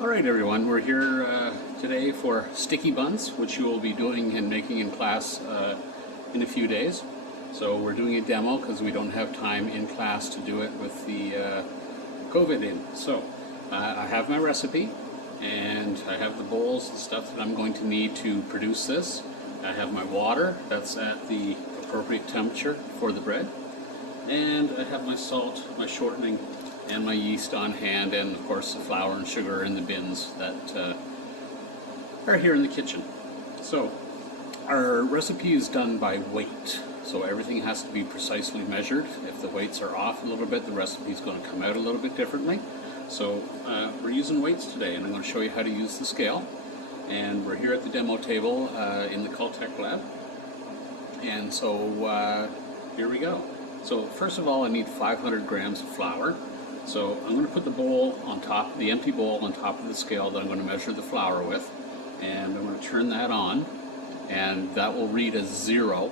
Alright everyone, we're here today for sticky buns, which you will be doing and making in class in a few days. So we're doing a demo because we don't have time in class to do it with the COVID in. So I have my recipe and I have the bowls and stuff that I'm going to need to produce this. I have my water that's at the appropriate temperature for the bread. And I have my salt, my shortening, and my yeast on hand, and of course the flour and sugar in the bins that are here in the kitchen. So our recipe is done by weight, so everything has to be precisely measured. If the weights are off a little bit, the recipe is going to come out a little bit differently. So we're using weights today, and I'm going to show you how to use the scale. And we're here at the demo table in the Caltech lab, and so here we go. So first of all, I need 500 grams of flour. So I'm going to put the bowl on top, the empty bowl on top of the scale that I'm going to measure the flour with, and I'm going to turn that on, and that will read as 0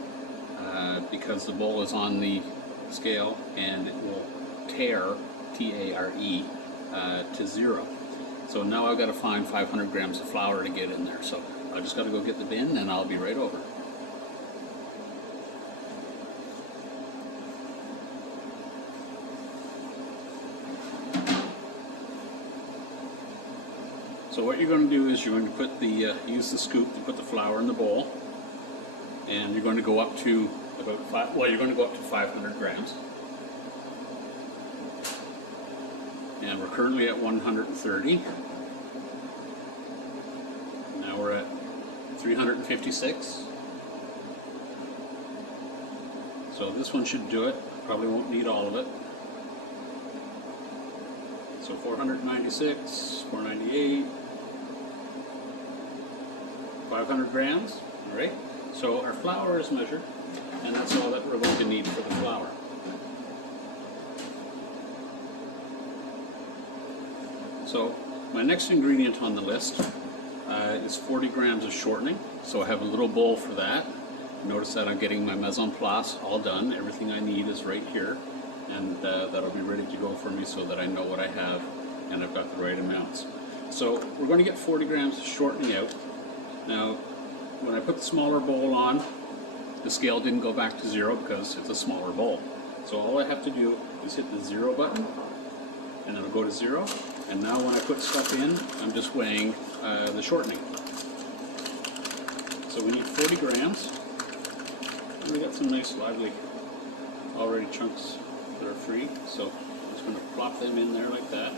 because the bowl is on the scale, and it will tare, T-A-R-E, to 0. So now I've got to find 500 grams of flour to get in there. So I just got to go get the bin, and I'll be right over. So what you're going to do is you're going to put the use the scoop to put the flour in the bowl, and you're going to go up to about you're going to go up to 500 grams. And we're currently at 130. Now we're at 356. So this one should do it. Probably won't need all of it. So 496, 498. 500 grams, all right? So our flour is measured, and that's all that we're going to need for the flour. So my next ingredient on the list is 40 grams of shortening. So I have a little bowl for that. Notice that I'm getting my mise en place all done. Everything I need is right here, and that'll be ready to go for me so that I know what I have and I've got the right amounts. So we're going to get 40 grams of shortening out. Now, when I put the smaller bowl on, the scale didn't go back to 0 because it's a smaller bowl. So all I have to do is hit the 0 button, and it'll go to 0. And now when I put stuff in, I'm just weighing the shortening. So we need 40 grams. And we got some nice lively already chunks that are free. So I'm just going to plop them in there like that.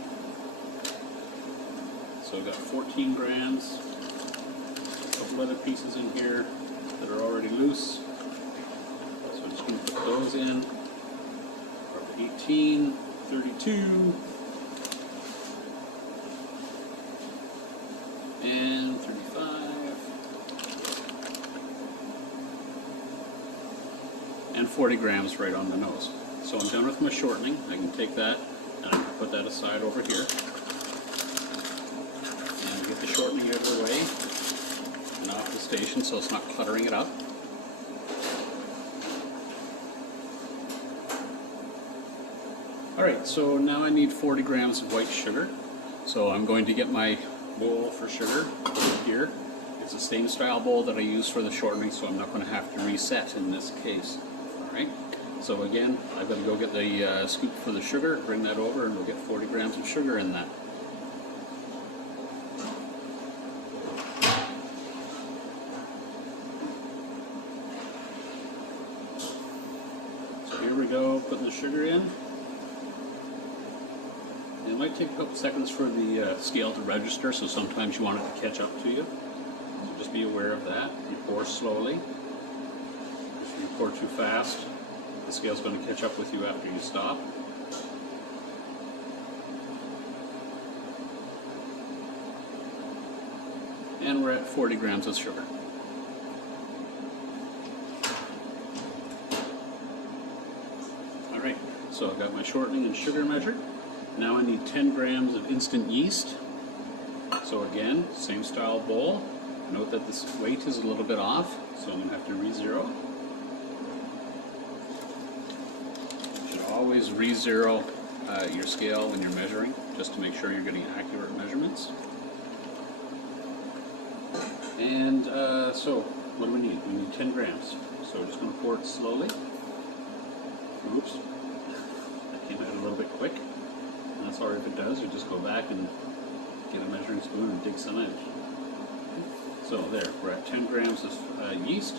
So we've got 14 grams. Other pieces in here that are already loose, so I'm just going to put those in. 18, 32, and 35, and 40 grams right on the nose. So I'm done with my shortening. I can take that and I can put that aside over here and get the shortening out of the way and off the station so it's not cluttering it up. Alright, so now I need 40 grams of white sugar. So I'm going to get my bowl for sugar over here. It's the same style bowl that I use for the shortening, so I'm not going to have to reset in this case. Alright, so again, I've got to go get the scoop for the sugar, bring that over, and we'll get 40 grams of sugar in that. Here we go, putting the sugar in. It might take a couple seconds for the scale to register, so sometimes you want it to catch up to you. So just be aware of that. You pour slowly. If you pour too fast, the scale's going to catch up with you after you stop. And we're at 40 grams of sugar. Alright, so I've got my shortening and sugar measured. Now I need 10 grams of instant yeast. So again, same style bowl. Note that this weight is a little bit off, so I'm going to have to re-zero. Should always re-zero your scale when you're measuring, just to make sure you're getting accurate measurements. And so, what do we need? We need 10 grams. So we're just going to pour it slowly. Oops, that came out a little bit quick. And that's alright if it does. You just go back and get a measuring spoon and dig some out. So there, we're at 10 grams of yeast.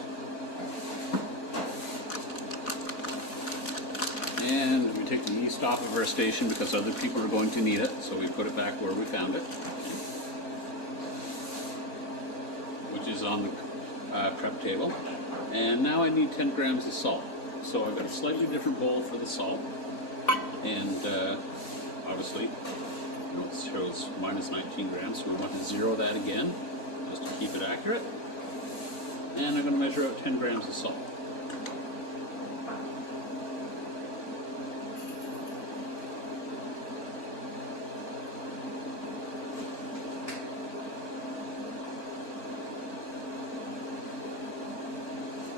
And we take the yeast off of our station because other people are going to need it, so we put it back where we found it, which is on the prep table. And now I need 10 grams of salt. So I've got a slightly different bowl for the salt. And obviously, it shows minus 19 grams, so we want to zero that again, just to keep it accurate. And I'm going to measure out 10 grams of salt.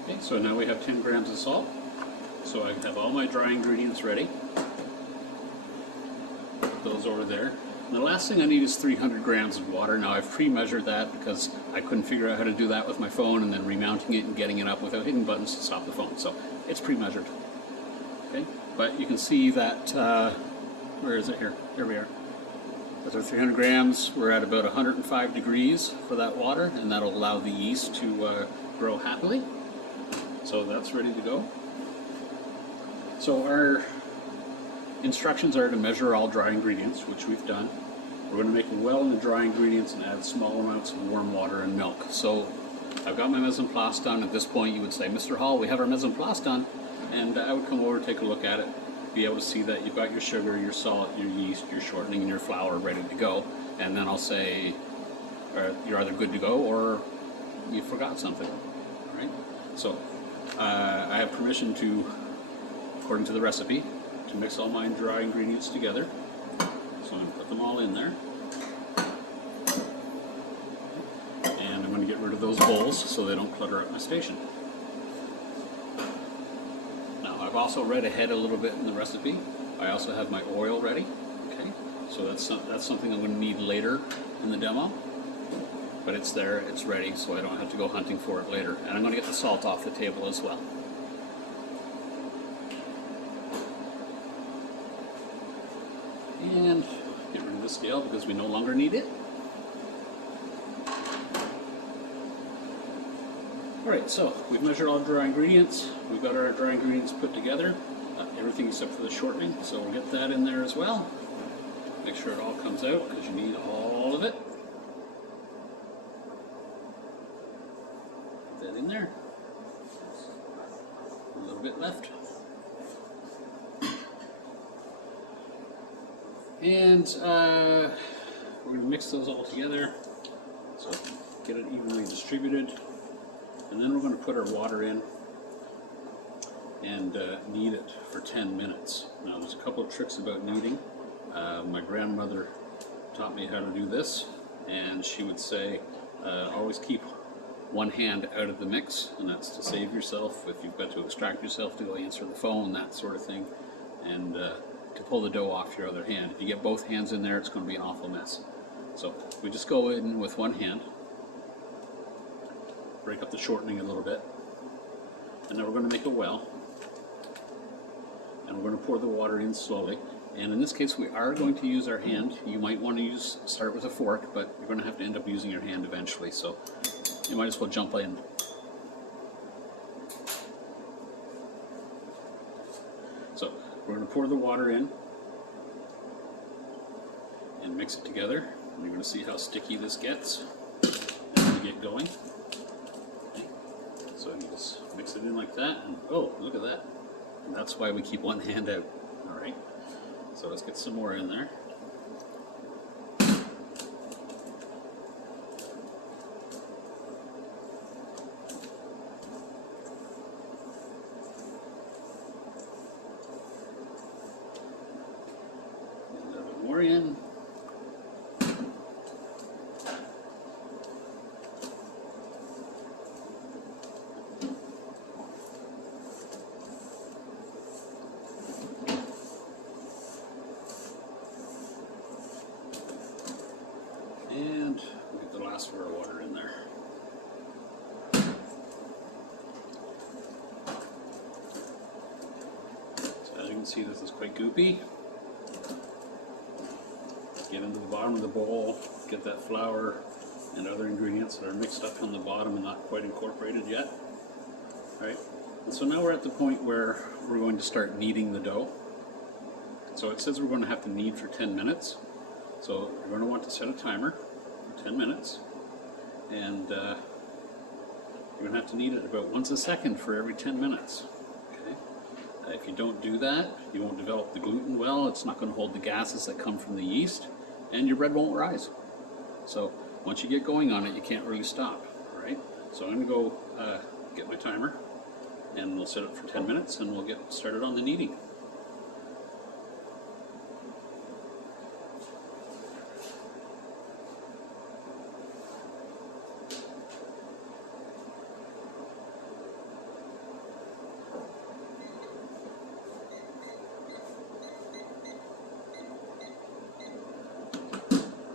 Okay, so now we have 10 grams of salt. So I have all my dry ingredients ready. Put those over there. And the last thing I need is 300 grams of water. Now I've pre-measured that because I couldn't figure out how to do that with my phone and then remounting it and getting it up without hitting buttons to stop the phone. So it's pre-measured. Okay, but you can see that, where is it here? Here we are. That's our 300 grams. We're at about 105 degrees for that water, and that'll allow the yeast to grow happily. So that's ready to go. So our instructions are to measure all dry ingredients, which we've done. We're going to make a well in the dry ingredients and add small amounts of warm water and milk. So I've got my mise en place done. At this point you would say, Mr. Hall, we have our mise en place done. And I would come over, take a look at it, be able to see that you've got your sugar, your salt, your yeast, your shortening, and your flour ready to go. And then I'll say, you're either good to go or you forgot something. All right? So I have permission to, according to the recipe, to mix all my dry ingredients together. So I'm going to put them all in there. And I'm going to get rid of those bowls so they don't clutter up my station. Now I've also read ahead a little bit in the recipe. I also have my oil ready. Okay, so that's something I'm going to need later in the demo. But it's there, it's ready, so I don't have to go hunting for it later. And I'm going to get the salt off the table as well. And get rid of the scale because we no longer need it. Alright, so we've measured all dry ingredients. We've got our dry ingredients put together. Everything except for the shortening, so we'll get that in there as well. Make sure it all comes out because you need all of it. Put that in there. A little bit left. And we're going to mix those all together, so get it evenly distributed. And then we're going to put our water in and knead it for 10 minutes. Now there's a couple of tricks about kneading. My grandmother taught me how to do this, and she would say always keep one hand out of the mix, and that's to save yourself if you've got to extract yourself to go answer the phone, that sort of thing. And to pull the dough off your other hand. If you get both hands in there, it's going to be an awful mess. So we just go in with one hand, break up the shortening a little bit, and then we're going to make a well, and we're going to pour the water in slowly. And in this case, we are going to use our hand. You might want to start with a fork, but you're going to have to end up using your hand eventually, so you might as well jump in. So we're going to pour the water in and mix it together. And you're going to see how sticky this gets as we get going. Okay. So you just mix it in like that, and oh, look at that. And that's why we keep one hand out. All right. So let's get some more in there. More in. can see this is quite goopy. Get into the bottom of the bowl, get that flour and other ingredients that are mixed up on the bottom and not quite incorporated yet. All right, and so now we're at the point where we're going to start kneading the dough. So it says we're going to have to knead for 10 minutes. So you're going to want to set a timer for 10 minutes. And you're going to have to knead it about once a second for every 10 minutes. Okay? If you don't do that, you won't develop the gluten well. It's not going to hold the gases that come from the yeast, and your bread won't rise. So once you get going on it, you can't really stop. All right? So I'm going to go get my timer, and we'll set it for 10 minutes, and we'll get started on the kneading.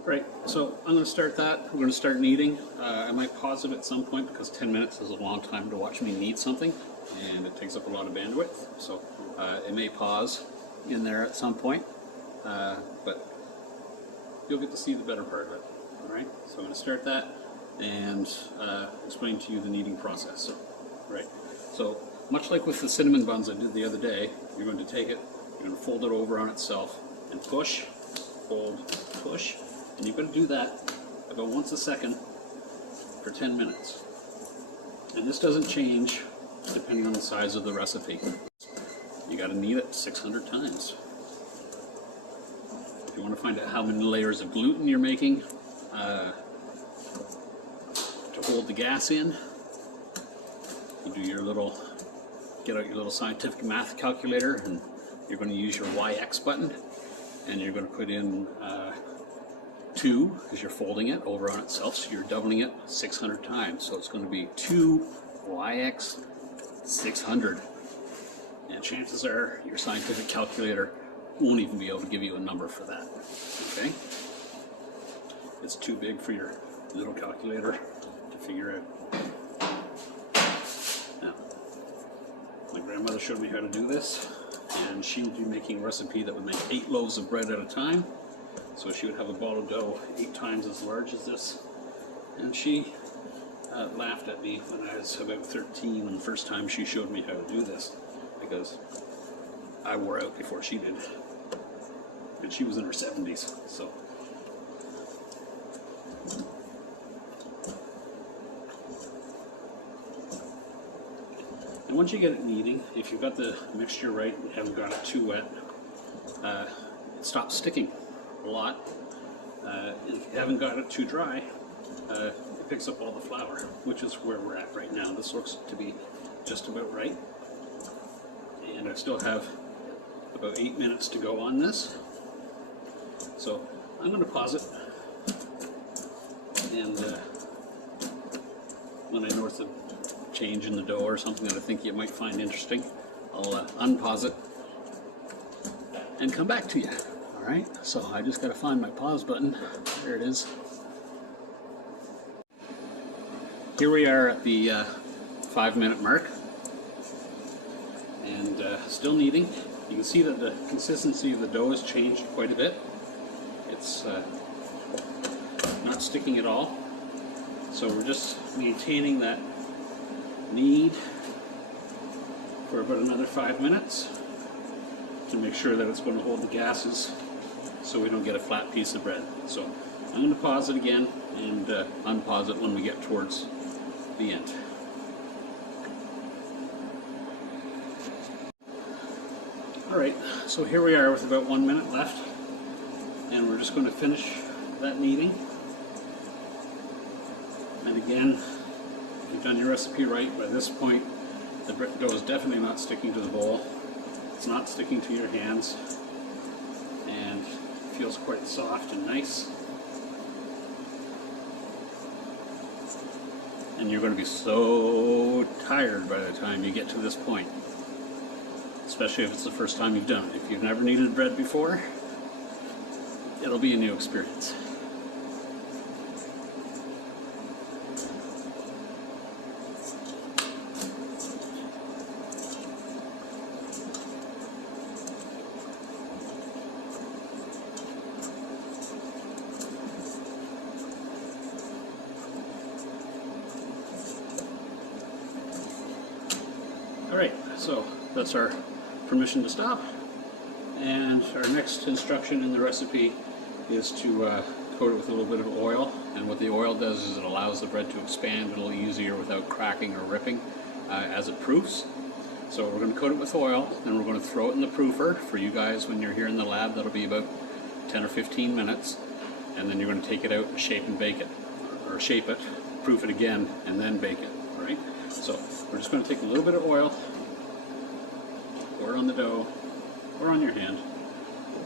Right, so I'm going to start that. We're going to start kneading. I might pause it at some point because 10 minutes is a long time to watch me knead something, and it takes up a lot of bandwidth. So it may pause in there at some point, but you'll get to see the better part of it. All right, so I'm going to start that and explain to you the kneading process. So, right, so much like with the cinnamon buns I did the other day, you're going to take it, you're going to fold it over on itself and push, fold, push. And you're going to do that about once a second for 10 minutes. And this doesn't change depending on the size of the recipe. You got to knead it 600 times. If you want to find out how many layers of gluten you're making to hold the gas in, you do your little, get out your little scientific math calculator, and you're going to use your YX button, and you're going to put in 2, because you're folding it over on itself, so you're doubling it 600 times. So it's going to be 2YX 600. And chances are your scientific calculator won't even be able to give you a number for that. Okay? It's too big for your little calculator to figure out. Now, my grandmother showed me how to do this, and she would be making a recipe that would make 8 loaves of bread at a time. So she would have a ball of dough 8 times as large as this. And she laughed at me when I was about 13 and the first time she showed me how to do this, because I wore out before she did. And she was in her 70s, so. And once you get it kneading, if you've got the mixture right and haven't got it too wet, it stops sticking a lot. If you haven't got it too dry, it picks up all the flour, which is where we're at right now. This looks to be just about right. And I still have about 8 minutes to go on this. So I'm going to pause it, and when I notice a change in the dough or something that I think you might find interesting, I'll unpause it and come back to you. Alright, so I just got to find my pause button. There it is. Here we are at the 5-minute mark, and still kneading. You can see that the consistency of the dough has changed quite a bit. It's not sticking at all. So we're just maintaining that knead for about another 5 minutes to make sure that it's going to hold the gases so we don't get a flat piece of bread. So I'm going to pause it again and unpause it when we get towards the end. Alright, so here we are with about 1 minute left, and we're just going to finish that kneading. And again, if you've done your recipe right, by this point the dough is definitely not sticking to the bowl. It's not sticking to your hands, and it feels quite soft and nice. And you're going to be so tired by the time you get to this point, especially if it's the first time you've done it. If you've never kneaded bread before, it'll be a new experience. Alright, so that's our permission to stop. And our next instruction in the recipe is to coat it with a little bit of oil. And what the oil does is it allows the bread to expand a little easier without cracking or ripping as it proofs. So we're going to coat it with oil, then we're going to throw it in the proofer. For you guys, when you're here in the lab, that'll be about 10 or 15 minutes. And then you're going to take it out and shape and bake it. Or shape it, proof it again, and then bake it, right? So we're just going to take a little bit of oil, pour it on the dough, or on your hand,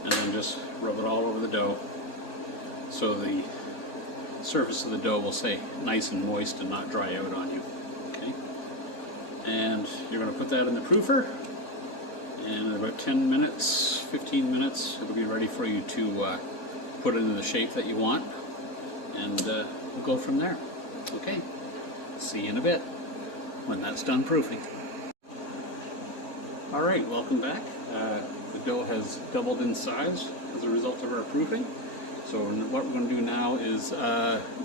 and then just rub it all over the dough so the surface of the dough will stay nice and moist and not dry out on you. Okay? And you're going to put that in the proofer, and in about 10 minutes, 15 minutes, it'll be ready for you to put it in the shape that you want, and we'll go from there. Okay? See you in a bit when that's done proofing. Alright, welcome back. The dough has doubled in size as a result of our proofing. So what we're going to do now is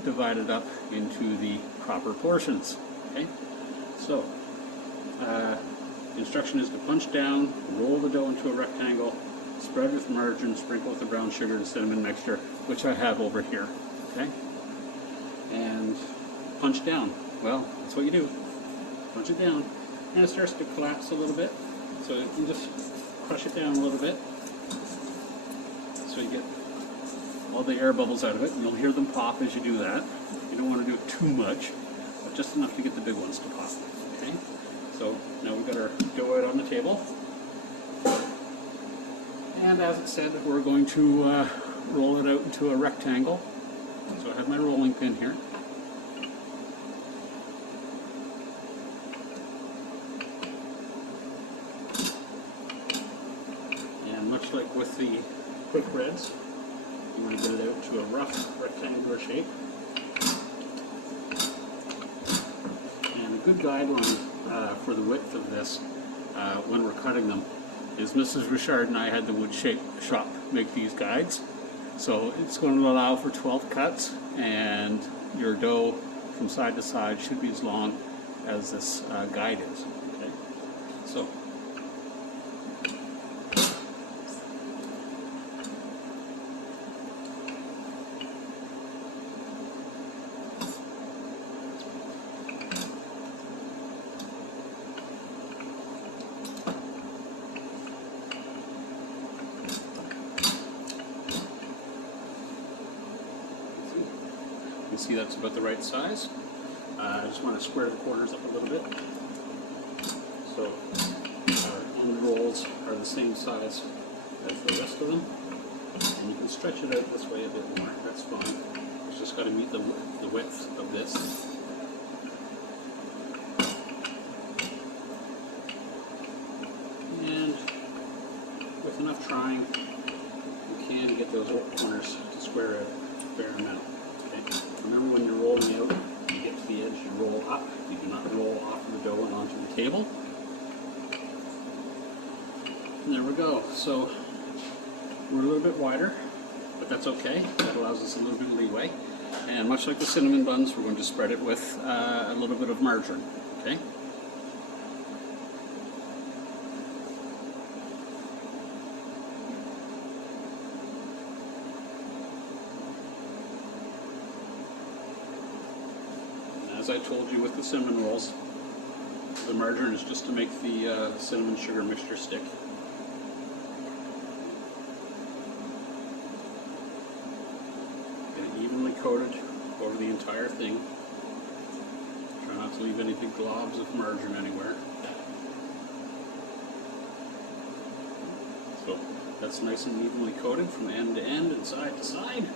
divide it up into the proper portions. Okay? So, the instruction is to punch down, roll the dough into a rectangle, spread with margarine, sprinkle with the brown sugar and cinnamon mixture, which I have over here. Okay? And punch down. Well, that's what you do. Punch it down. And it starts to collapse a little bit. So you can just crush it down a little bit. So you get all the air bubbles out of it. And you'll hear them pop as you do that. You don't want to do it too much, but just enough to get the big ones to pop. Okay? So now we've got our dough out on the table. And as it said, we're going to roll it out into a rectangle. So I have my rolling pin here. And much like with the quick breads, you want to get it out to a rough rectangular shape. And a good guideline for the width of this when we're cutting them is Mrs. Richard and I had the wood shop make these guides. So it's going to allow for 12 cuts, and your dough from side to side should be as long as this guide is. Okay? So you can see that's about the right size. I just want to square the corners up a little bit. So our end rolls are the same size as the rest of them. And you can stretch it out this way a bit more, that's fine. It's just got to meet the width of this. And with enough trying, you can get those corners to square out a fair amount. Okay. Remember, when you're rolling out, you get to the edge, you roll up. You do not roll off of the dough and onto the table. And there we go. So we're a little bit wider, but that's okay. That allows us a little bit of leeway. And much like the cinnamon buns, we're going to spread it with a little bit of margarine. Okay. As I told you with the cinnamon rolls, the margarine is just to make the cinnamon sugar mixture stick. Get it evenly coated over the entire thing. Try not to leave any big globs of margarine anywhere. So that's nice and evenly coated from end to end and side to side.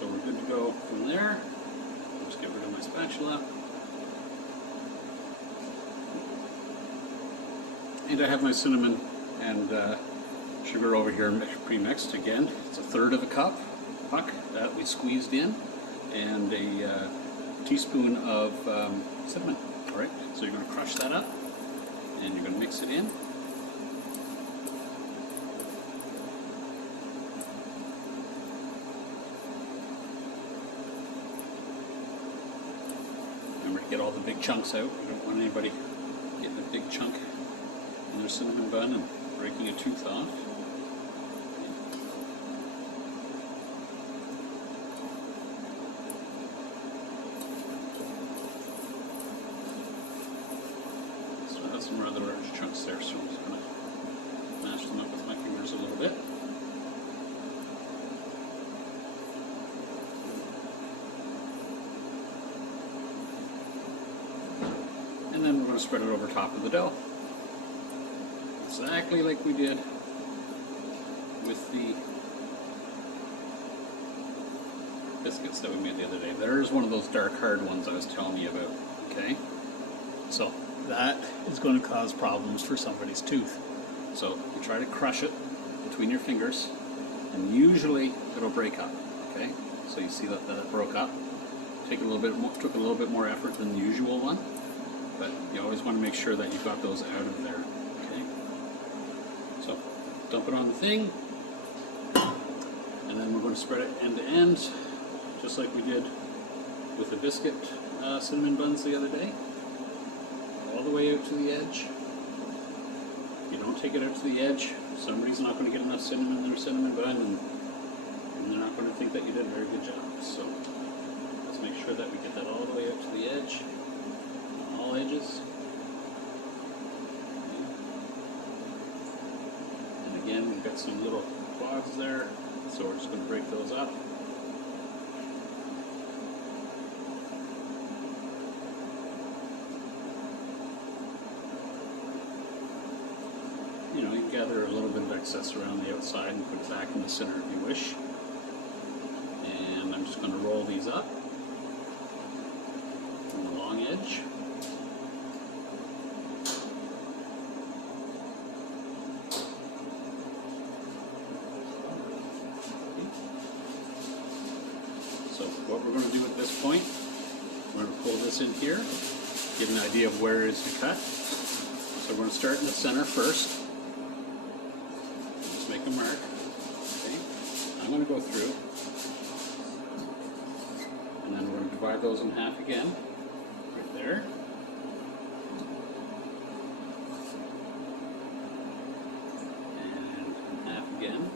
So we're good to go from there. Just get rid of my spatula. And I have my cinnamon and sugar over here pre-mixed. Again, it's 1/3 of a cup puck that we squeezed in, and a teaspoon of cinnamon. All right, so you're going to crush that up, and you're going to mix it in. Remember to get all the big chunks out. You don't want anybody getting a big chunk another cinnamon bun and breaking a tooth off. So I have some rather large chunks there, so I'm just going to mash them up with my fingers a little bit. And then we're going to spread it over top of the dough. Exactly like we did with the biscuits that we made the other day. There's one of those dark hard ones I was telling you about, okay? So that is going to cause problems for somebody's tooth. So you try to crush it between your fingers, and usually it'll break up, okay? So you see that it broke up. Took a little bit more effort than the usual one. But you always want to make sure that you've got those out of there, okay? So dump it on the thing, and then we're going to spread it end to end, just like we did with the biscuit cinnamon buns the other day, all the way out to the edge. If you don't take it out to the edge, somebody's not going to get enough cinnamon in their cinnamon bun, and they're not going to think that you did a very good job. So let's make sure that we get that all the way out to the edge. Edges. And again, we've got some little clogs there, so we're just going to break those up. You know, you can gather a little bit of excess around the outside and put it back in the center if you wish. And I'm just going to roll these up from the long edge. So what we're going to do at this point, we're going to pull this in here, get an idea of where it is to cut. So we're going to start in the center first. Just make a mark. Okay. I'm going to go through. And then we're going to divide those in half again, right there. And in half again.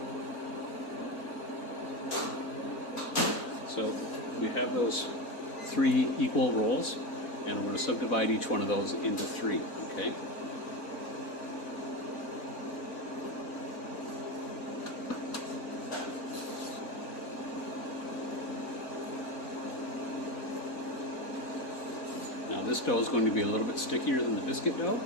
So we have those 3 equal rolls, and we're going to subdivide each one of those into 3, okay? Now this dough is going to be a little bit stickier than the biscuit dough,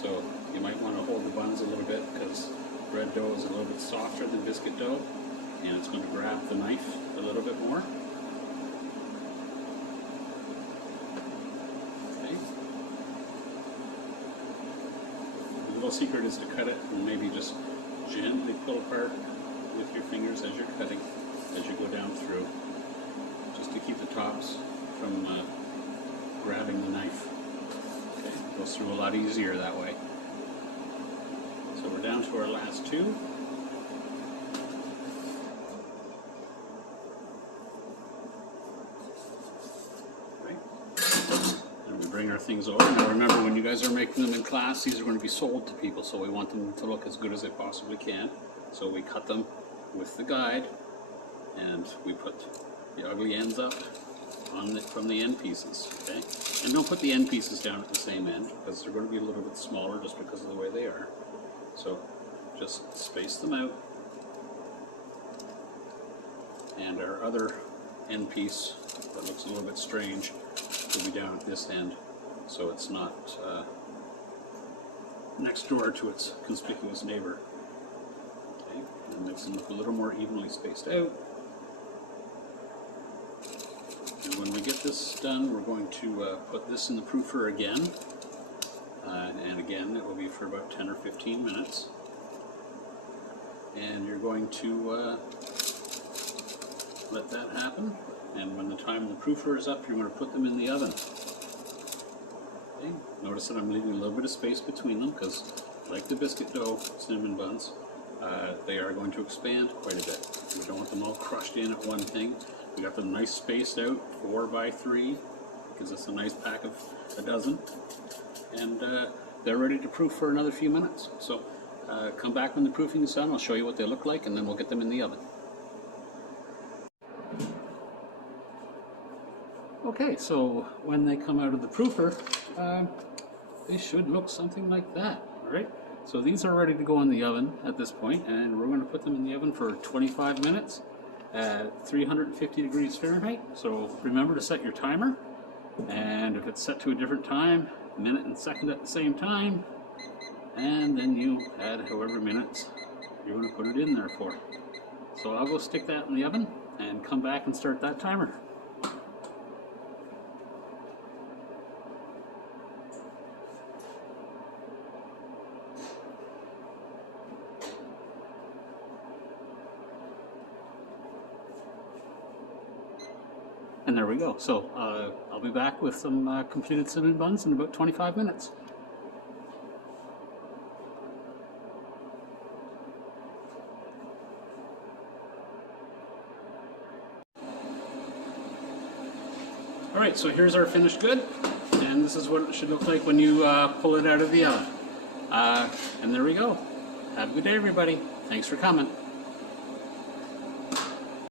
so you might want to hold the buns a little bit because bread dough is a little bit softer than biscuit dough, and it's going to grab the knife a little bit more. Okay. The little secret is to cut it and maybe just gently pull apart with your fingers as you're cutting, as you go down through, just to keep the tops from grabbing the knife. Okay. It goes through a lot easier that way. So we're down to our last 2. Bring our things over. Now remember, when you guys are making them in class, these are going to be sold to people, so we want them to look as good as they possibly can. So we cut them with the guide, and we put the ugly ends up from the end pieces, okay? And don't put the end pieces down at the same end, because they're going to be a little bit smaller just because of the way they are. So just space them out. And our other end piece that looks a little bit strange will be down at this end, so it's not next door to its conspicuous neighbor. Okay, and makes them look a little more evenly spaced out. And when we get this done, we're going to put this in the proofer again, and again it will be for about 10 or 15 minutes. And you're going to let that happen. And when the time the proofer is up, you're going to put them in the oven. Okay. Notice that I'm leaving a little bit of space between them because, like the biscuit dough cinnamon buns, they are going to expand quite a bit. We don't want them all crushed in at one thing. We got them nice spaced out, 4 by 3, because it's a nice pack of a dozen. And they're ready to proof for another few minutes. So come back when the proofing is done. I'll show you what they look like, and then we'll get them in the oven. Okay, so when they come out of the proofer, they should look something like that, all right? So these are ready to go in the oven at this point, and we're going to put them in the oven for 25 minutes at 350 degrees Fahrenheit. So remember to set your timer, and if it's set to a different time, minute and second at the same time, and then you add however minutes you're going to put it in there for. So I'll go stick that in the oven and come back and start that timer. And there we go. So I'll be back with some completed cinnamon buns in about 25 minutes. All right, so here's our finished good, and this is what it should look like when you pull it out of the oven. And there we go. Have a good day, everybody. Thanks for coming.